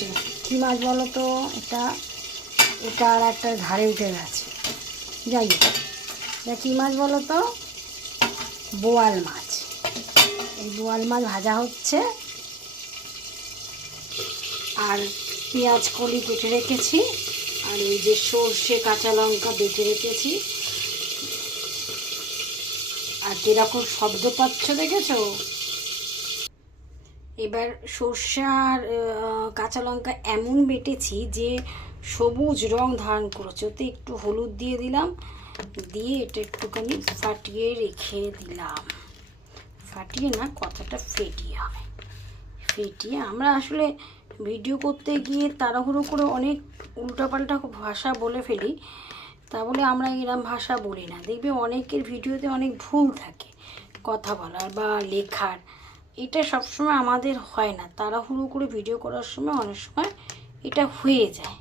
হচ্ছে কী মাছ বলো তো? এটা আর একটা ধারে উঠে গেছে। যাই হোক, এটা কী মাছ বলো তো? বোয়াল মাছ। এই বোয়াল মাছ ভাজা হচ্ছে। আর পেঁয়াজ কলি কেটে রেখেছি, আর এই যে সর্ষে কাঁচা লঙ্কা বেটে রেখেছি। আর কিরকম শব্দ পাচ্ছ দেখেছো? এবার সর্ষে আর কাঁচা লঙ্কা এমন বেটেছি যে সবুজ রং ধারণ করেছে। ওতে একটু হলুদ দিয়ে দিলাম, দিয়ে এটা একটুখানি ফাটিয়ে রেখে দিলাম। ফাটিয়ে না, কথাটা ফেটিয়ে হবে। ফেটিয়ে আমরা আসলে ভিডিও করতে গিয়ে তাড়াহুড়ো করে অনেক উল্টাপাল্টা ভাষা বলে ফেলি। তা বলে আমরা এরম ভাষা বলি না। দেখবে অনেকের ভিডিওতে অনেক ভুল থাকে কথা বলার বা লেখার। এটা সবসময় আমাদের হয় না। তাড়াহুড়ো করে ভিডিও করার সময় অনেক সময় এটা হয়ে যায়।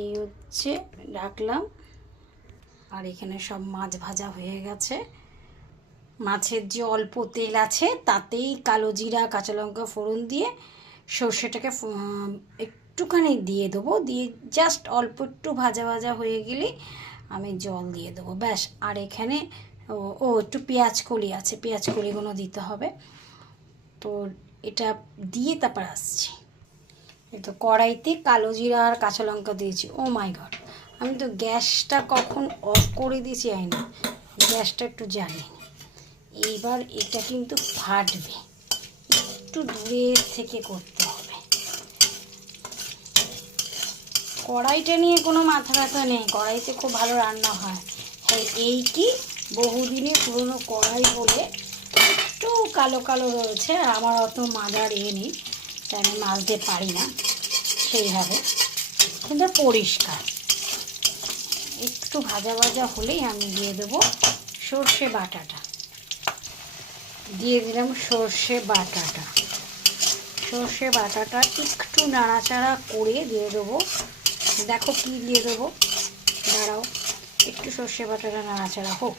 এই হচ্ছে রাখলাম। আর এখানে সব মাছ ভাজা হয়ে গেছে। মাছের যে অল্প তেল আছে তাতেই কালো জিরা কাঁচা লঙ্কা ফোড়ন দিয়ে সর্ষেটাকে একটুখানি দিয়ে দেবো। দিয়ে জাস্ট অল্প একটু ভাজা ভাজা হয়ে গেলেই আমি জল দিয়ে দেবো, ব্যাস। আর এখানে একটু পেঁয়াজ কলি আছে, পেঁয়াজ কলিগুলো দিতে হবে। তো এটা দিয়ে তারপর আসছি। এই তো কড়াইতে কালো জিরা আর কাঁচা লঙ্কা দিয়েছি। ও মাই গড, আমি তো গ্যাসটা কখন অফ করে দিয়েছি জানি না, গ্যাসটা একটু জানি। এইবার এটা কিন্তু ফাটবে, একটু দূরে থেকে করতে হবে। কড়াইটা নিয়ে কোনো মাথা ব্যথা নেই, কড়াইতে খুব ভালো রান্না হয়। হ্যাঁ, এই কি বহুদিনের পুরনো কড়াই বলে একটু কালো কালো রয়েছে। আর আমার অত মাজার নেই, তাই আমি মাজতে পারি না সেইভাবে, কিন্তু পরিষ্কার। একটু ভাজা ভাজা হলেই আমি দিয়ে দেবো সর্ষে বাটাটা। দিয়ে দিলাম সর্ষে বাটাটা। সর্ষে বাটাটা একটু নাড়াচাড়া করে দিয়ে দেবো। দেখো কি দিয়ে দেবো, দাঁড়াও, একটু সর্ষে বাটাটা নাড়াচাড়া হোক।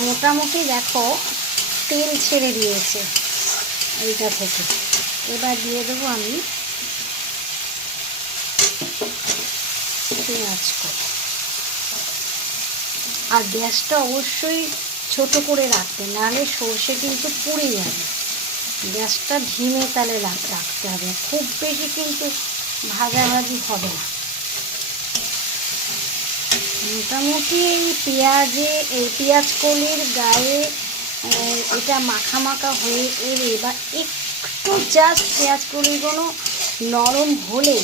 মোটামুটি দেখো তেল ছেড়ে দিয়েছে এইটা থেকে। এবার দিয়ে দেবো আমি পেঁয়াজ কলি। আর গ্যাসটা অবশ্যই ছোট করে রাখতে, নাহলে সর্ষে কিন্তু পুড়ে যাবে। গ্যাসটা ধিমে তালে রাখতে হবে, খুব বেশি কিন্তু ভাজাভাজি হবে না। মোটামুটি এই পেঁয়াজ কলির গায়ে এটা মাখা মাখা হয়ে এলে বা একটু জাস্ট পেঁয়াজ কলিগুলো নরম হলে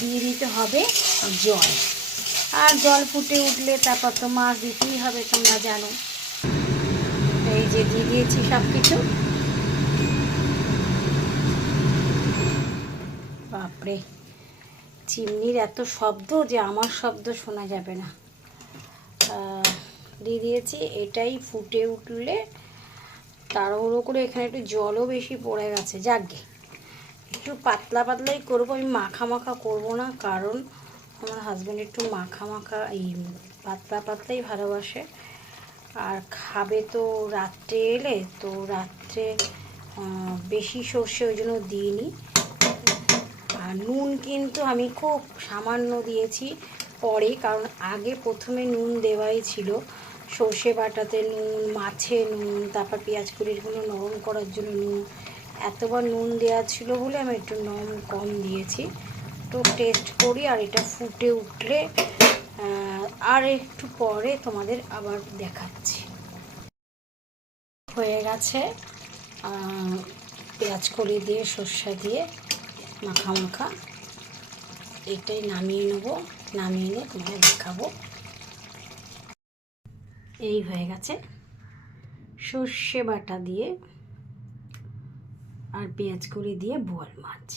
দিয়ে দিতে হবে জল। আর জল ফুটে উঠলে তারপর তো মাছ দিতেই হবে, তোমরা জানো। এই যে দিয়ে দিয়েছি সব কিছু। বাপরে, চিমনির এত শব্দ যে আমার শব্দ শোনা যাবে না। দিয়ে দিয়েছি। এটাই ফুটে উঠলে তাড়াহুড়ো করে, এখানে একটু জলও বেশি পড়ে গেছে, যাকগে একটু পাতলা পাতলাই করবো। আমি মাখা মাখা করবো না, কারণ আমার হাজব্যান্ড একটু মাখা মাখা এই পাতলা পাতলাই ভালোবাসে। আর খাবে তো রাত্রে এলে, তো রাত্রে বেশি সর্ষে ওই জন্য দিইনি। আর নুন কিন্তু আমি খুব সামান্য দিয়েছি পরে, কারণ আগে প্রথমে নুন দেওয়াই ছিল। সর্ষে বাটাতে নুন, মাছে নুন, তারপর পেঁয়াজ কলিগুলো নরম করার জন্য নুন, এতবার নুন দেওয়া ছিল বলে আমি একটু নুন কম দিয়েছি। তো টেস্ট করি। আর এটা ফুটে উঠলে আর একটু পরে তোমাদের আবার দেখাচ্ছি। হয়ে গেছে পেঁয়াজ কলি দিয়ে সর্ষে দিয়ে মাখা মাখা। এটাই নামিয়ে নেব, নামিয়ে নিয়ে তোমাদের দেখাবো। এই হয়ে গেছে সর্ষে বাটা দিয়ে আর পেঁয়াজ কলি দিয়ে বোয়াল মাছ।